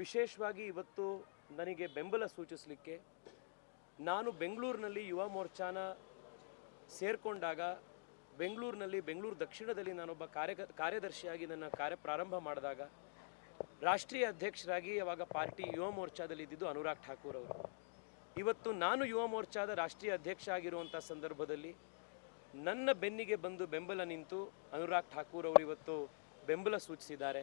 ವಿಶೇಷವಾಗಿ ಇವತ್ತು ನನಗೆ ಬೆಂಬಲ ಸೂಚಿಸಲಿಕ್ಕೆ ನಾನು ಬೆಂಗಳೂರಿನಲ್ಲಿ ಯುವ ಮೋರ್ಚಾನ ಸೇರಿಕೊಂಡಾಗ ಬೆಂಗಳೂರು ದಕ್ಷಿಣದಲ್ಲಿ ನಾನೊಬ್ಬ ಕಾರ್ಯದರ್ಶಿಯಾಗಿ ನನ್ನ ಕಾರ್ಯ ಪ್ರಾರಂಭ ಮಾಡಿದಾಗ ರಾಷ್ಟ್ರೀಯ ಅಧ್ಯಕ್ಷರಾಗಿ ಅವಾಗ ಪಾರ್ಟಿ ಯುವ ಮೋರ್ಚಾದಲ್ಲಿ ಇದ್ದಿದ್ದು ಅನುರಾಗ್ ಠಾಕೂರ್ ಅವರು. ಇವತ್ತು ನಾನು ಯುವ ಮೋರ್ಚಾದ ರಾಷ್ಟ್ರೀಯ ಅಧ್ಯಕ್ಷ ಆಗಿರುವಂಥ ಸಂದರ್ಭದಲ್ಲಿ ನನ್ನ ಬೆನ್ನಿಗೆ ಬಂದು ಬೆಂಬಲ ನಿಂತು ಅನುರಾಗ್ ಠಾಕೂರ್ ಅವರು ಇವತ್ತು ಬೆಂಬಲ ಸೂಚಿಸಿದ್ದಾರೆ.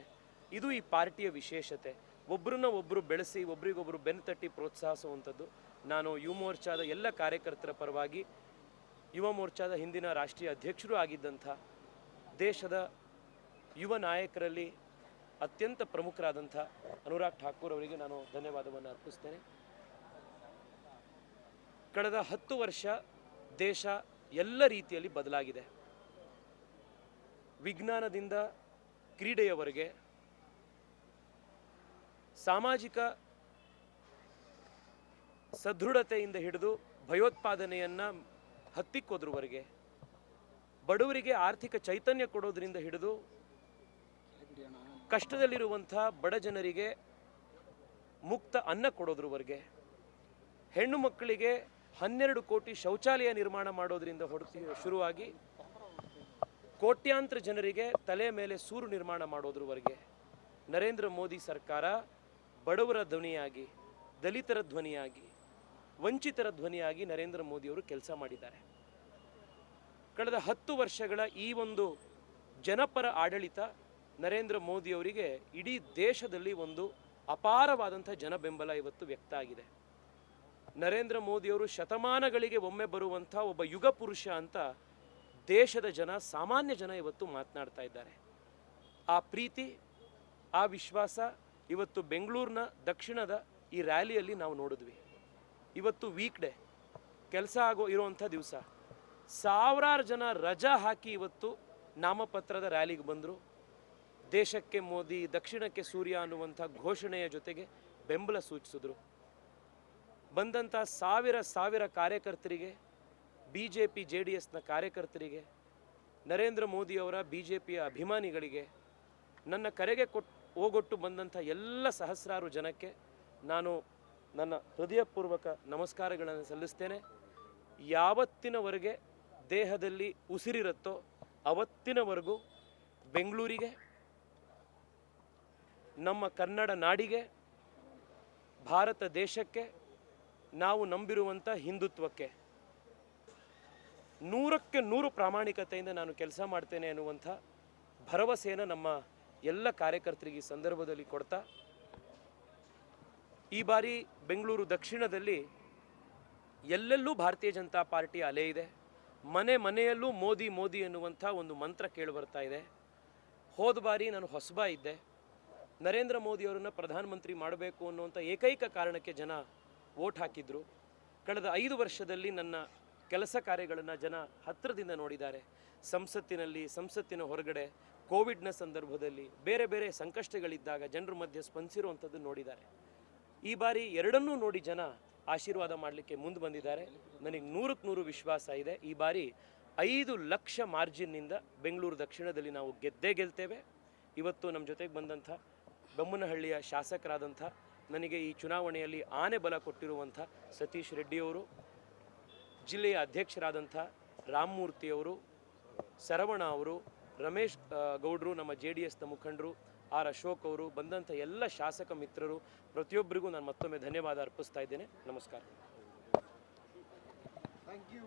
ಇದು ಈ ಪಾರ್ಟಿಯ ವಿಶೇಷತೆ. ಒಬ್ಬರನ್ನ ಒಬ್ಬರು ಬೆಳೆಸಿ ಒಬ್ರಿಗೊಬ್ಬರು ಬೆನ್ನು ತಟ್ಟಿ ಪ್ರೋತ್ಸಾಹಿಸುವಂಥದ್ದು. ನಾನು ಯುವ ಮೋರ್ಚಾದ ಎಲ್ಲ ಕಾರ್ಯಕರ್ತರ ಪರವಾಗಿ ಯುವ ಮೋರ್ಚಾದ ಹಿಂದಿನ ರಾಷ್ಟ್ರೀಯ ಅಧ್ಯಕ್ಷರು ಆಗಿದ್ದಂಥ ದೇಶದ ಯುವ ನಾಯಕರಲ್ಲಿ ಅತ್ಯಂತ ಪ್ರಮುಖರಾದಂಥ ಅನುರಾಗ್ ಠಾಕೂರ್ ಅವರಿಗೆ ನಾನು ಧನ್ಯವಾದವನ್ನು ಅರ್ಪಿಸ್ತೇನೆ. ಕಳೆದ 10 ವರ್ಷ ದೇಶ ಎಲ್ಲ ರೀತಿಯಲ್ಲಿ ಬದಲಾಗಿದೆ. ವಿಜ್ಞಾನದಿಂದ ಕ್ರೀಡೆಯವರೆಗೆ, ಸಾಮಾಜಿಕ ಸದೃಢತೆಯಿಂದ ಹಿಡಿದು ಭಯೋತ್ಪಾದನೆಯನ್ನು ಹತ್ತಿಕ್ಕೋದ್ರವರೆಗೆ, ಬಡವರಿಗೆ ಆರ್ಥಿಕ ಚೈತನ್ಯ ಕೊಡೋದ್ರಿಂದ ಹಿಡಿದು ಕಷ್ಟದಲ್ಲಿರುವಂಥ ಬಡ ಜನರಿಗೆ ಮುಕ್ತ ಅನ್ನ ಕೊಡೋದ್ರವರೆಗೆ, ಹೆಣ್ಣು ಮಕ್ಕಳಿಗೆ 12 ಕೋಟಿ ಶೌಚಾಲಯ ನಿರ್ಮಾಣ ಮಾಡೋದ್ರಿಂದ ಶುರುವಾಗಿ ಕೋಟ್ಯಾಂತರ ಜನರಿಗೆ ತಲೆ ಮೇಲೆ ಸೂರು ನಿರ್ಮಾಣ ಮಾಡೋದ್ರವರೆಗೆ ನರೇಂದ್ರ ಮೋದಿ ಸರ್ಕಾರ ಬಡವರ ಧ್ವನಿಯಾಗಿ, ದಲಿತರ ಧ್ವನಿಯಾಗಿ, ವಂಚಿತರ ಧ್ವನಿಯಾಗಿ ನರೇಂದ್ರ ಮೋದಿಯವರು ಕೆಲಸ ಮಾಡಿದ್ದಾರೆ. ಕಳೆದ 10 ವರ್ಷಗಳ ಈ ಒಂದು ಜನಪರ ಆಡಳಿತ ನರೇಂದ್ರ ಮೋದಿಯವರಿಗೆ ಇಡೀ ದೇಶದಲ್ಲಿ ಒಂದು ಅಪಾರವಾದಂಥ ಜನಬೆಂಬಲ ಇವತ್ತು ವ್ಯಕ್ತ ಆಗಿದೆ. ನರೇಂದ್ರ ಮೋದಿಯವರು ಶತಮಾನಗಳಿಗೆ ಒಮ್ಮೆ ಬರುವಂಥ ಒಬ್ಬ ಯುಗ ಪುರುಷ ಅಂತ ದೇಶದ ಜನ, ಸಾಮಾನ್ಯ ಜನ ಇವತ್ತು ಮಾತನಾಡ್ತಾ ಇದ್ದಾರೆ. ಆ ಪ್ರೀತಿ, ಆ ವಿಶ್ವಾಸ ಇವತ್ತು ಬೆಂಗಳೂರಿನ ದಕ್ಷಿಣದ ಈ ರ್ಯಾಲಿಯಲ್ಲಿ ನಾವು ನೋಡಿದ್ವಿ. ಇವತ್ತು ವೀಕ್ ಡೇ, ಕೆಲಸ ಇರುವಂಥ ದಿವಸ, ಸಾವಿರಾರು ಜನ ರಜಾ ಹಾಕಿ ಇವತ್ತು ನಾಮಪತ್ರದ ರ್ಯಾಲಿಗೆ ಬಂದರು. ದೇಶಕ್ಕೆ ಮೋದಿ, ದಕ್ಷಿಣಕ್ಕೆ ಸೂರ್ಯ ಅನ್ನುವಂಥ ಘೋಷಣೆಯ ಜೊತೆಗೆ ಬೆಂಬಲ ಸೂಚಿಸಿದ್ರು. ಬಂದಂಥ ಸಾವಿರ ಕಾರ್ಯಕರ್ತರಿಗೆ, BJP JDSನ ಕಾರ್ಯಕರ್ತರಿಗೆ, ನರೇಂದ್ರ ಮೋದಿಯವರ BJPಯ ಅಭಿಮಾನಿಗಳಿಗೆ, ನನ್ನ ಕರೆಗೆ ಹೋಗೊಟ್ಟು ಬಂದಂಥ ಎಲ್ಲ ಸಹಸ್ರಾರು ಜನಕ್ಕೆ ನಾನು ನನ್ನ ಹೃದಯಪೂರ್ವಕ ನಮಸ್ಕಾರಗಳನ್ನು ಸಲ್ಲಿಸ್ತೇನೆ. ಯಾವತ್ತಿನವರೆಗೆ ದೇಹದಲ್ಲಿ ಉಸಿರಿರುತ್ತೋ ಅವತ್ತಿನವರೆಗೂ ಬೆಂಗಳೂರಿಗೆ, ನಮ್ಮ ಕನ್ನಡ ನಾಡಿಗೆ, ಭಾರತ ದೇಶಕ್ಕೆ, ನಾವು ನಂಬಿರುವಂಥ ಹಿಂದುತ್ವಕ್ಕೆ 100ಕ್ಕೆ 100 ಪ್ರಾಮಾಣಿಕತೆಯಿಂದ ನಾನು ಕೆಲಸ ಮಾಡ್ತೇನೆ ಅನ್ನುವಂಥ ಭರವಸೆಯನ್ನು ನಮ್ಮ ಎಲ್ಲ ಕಾರ್ಯಕರ್ತರಿಗೆ ಈ ಸಂದರ್ಭದಲ್ಲಿ ಕೊಡ್ತಾ, ಈ ಬಾರಿ ಬೆಂಗಳೂರು ದಕ್ಷಿಣದಲ್ಲಿ ಎಲ್ಲೆಲ್ಲೂ ಭಾರತೀಯ ಜನತಾ ಪಾರ್ಟಿ ಅಲೆ ಇದೆ. ಮನೆಯಲ್ಲೂ ಮೋದಿ ಮೋದಿ ಎನ್ನುವಂಥ ಒಂದು ಮಂತ್ರ ಕೇಳಿಬರ್ತಾ ಇದೆ. ಹೋದ ಬಾರಿ ನಾನು ಹೊಸಬ ಇದ್ದೆ. ನರೇಂದ್ರ ಮೋದಿಯವರನ್ನು ಪ್ರಧಾನಮಂತ್ರಿ ಮಾಡಬೇಕು ಅನ್ನುವಂಥ ಏಕೈಕ ಕಾರಣಕ್ಕೆ ಜನ ವೋಟ್ ಹಾಕಿದ್ರು. ಕಳೆದ 5 ವರ್ಷದಲ್ಲಿ ನನ್ನ ಕೆಲಸ ಕಾರ್ಯಗಳನ್ನು ಜನ ಹತ್ತಿರದಿಂದ ನೋಡಿದ್ದಾರೆ. ಸಂಸತ್ತಿನ ಹೊರಗಡೆ, ಕೋವಿಡ್ನ ಸಂದರ್ಭದಲ್ಲಿ, ಬೇರೆ ಸಂಕಷ್ಟಗಳಿದ್ದಾಗ ಜನರ ಮಧ್ಯೆ ಸ್ಪಂದಿಸಿರುವಂಥದ್ದು ನೋಡಿದ್ದಾರೆ. ಈ ಬಾರಿ ಎರಡನ್ನೂ ನೋಡಿ ಜನ ಆಶೀರ್ವಾದ ಮಾಡಲಿಕ್ಕೆ ಮುಂದೆ ಬಂದಿದ್ದಾರೆ. ನನಗೆ 100ಕ್ಕೆ 100 ವಿಶ್ವಾಸ ಇದೆ. ಈ ಬಾರಿ 5 ಲಕ್ಷ ಮಾರ್ಜಿನ್ನಿಂದ ಬೆಂಗಳೂರು ದಕ್ಷಿಣದಲ್ಲಿ ನಾವು ಗೆಲ್ತೇವೆ. ಇವತ್ತು ನಮ್ಮ ಜೊತೆಗೆ ಬಂದಂಥ ಬೊಮ್ಮನಹಳ್ಳಿಯ ಶಾಸಕರಾದಂಥ, ನನಗೆ ಈ ಚುನಾವಣೆಯಲ್ಲಿ ಆನೆ ಬಲ ಕೊಟ್ಟಿರುವಂಥ ಸತೀಶ್ ರೆಡ್ಡಿಯವರು, ಜಿಲ್ಲೆಯ ಅಧ್ಯಕ್ಷರಾದಂಥ ರಾಮಮೂರ್ತಿಯವರು, ಸರವಣ ಅವರು, ರಮೇಶ್ ಗೌಡ್ರು, ನಮ್ಮ JDSನ ಮುಖಂಡರು, ಅಶೋಕ್ ಅವರು, ಬಂದಂಥ ಎಲ್ಲ ಶಾಸಕ ಮಿತ್ರರು, ಪ್ರತಿಯೊಬ್ಬರಿಗೂ ನಾನು ಮತ್ತೊಮ್ಮೆ ಧನ್ಯವಾದ ಅರ್ಪಿಸ್ತಾ ಇದ್ದೇನೆ. ನಮಸ್ಕಾರ. Thank you.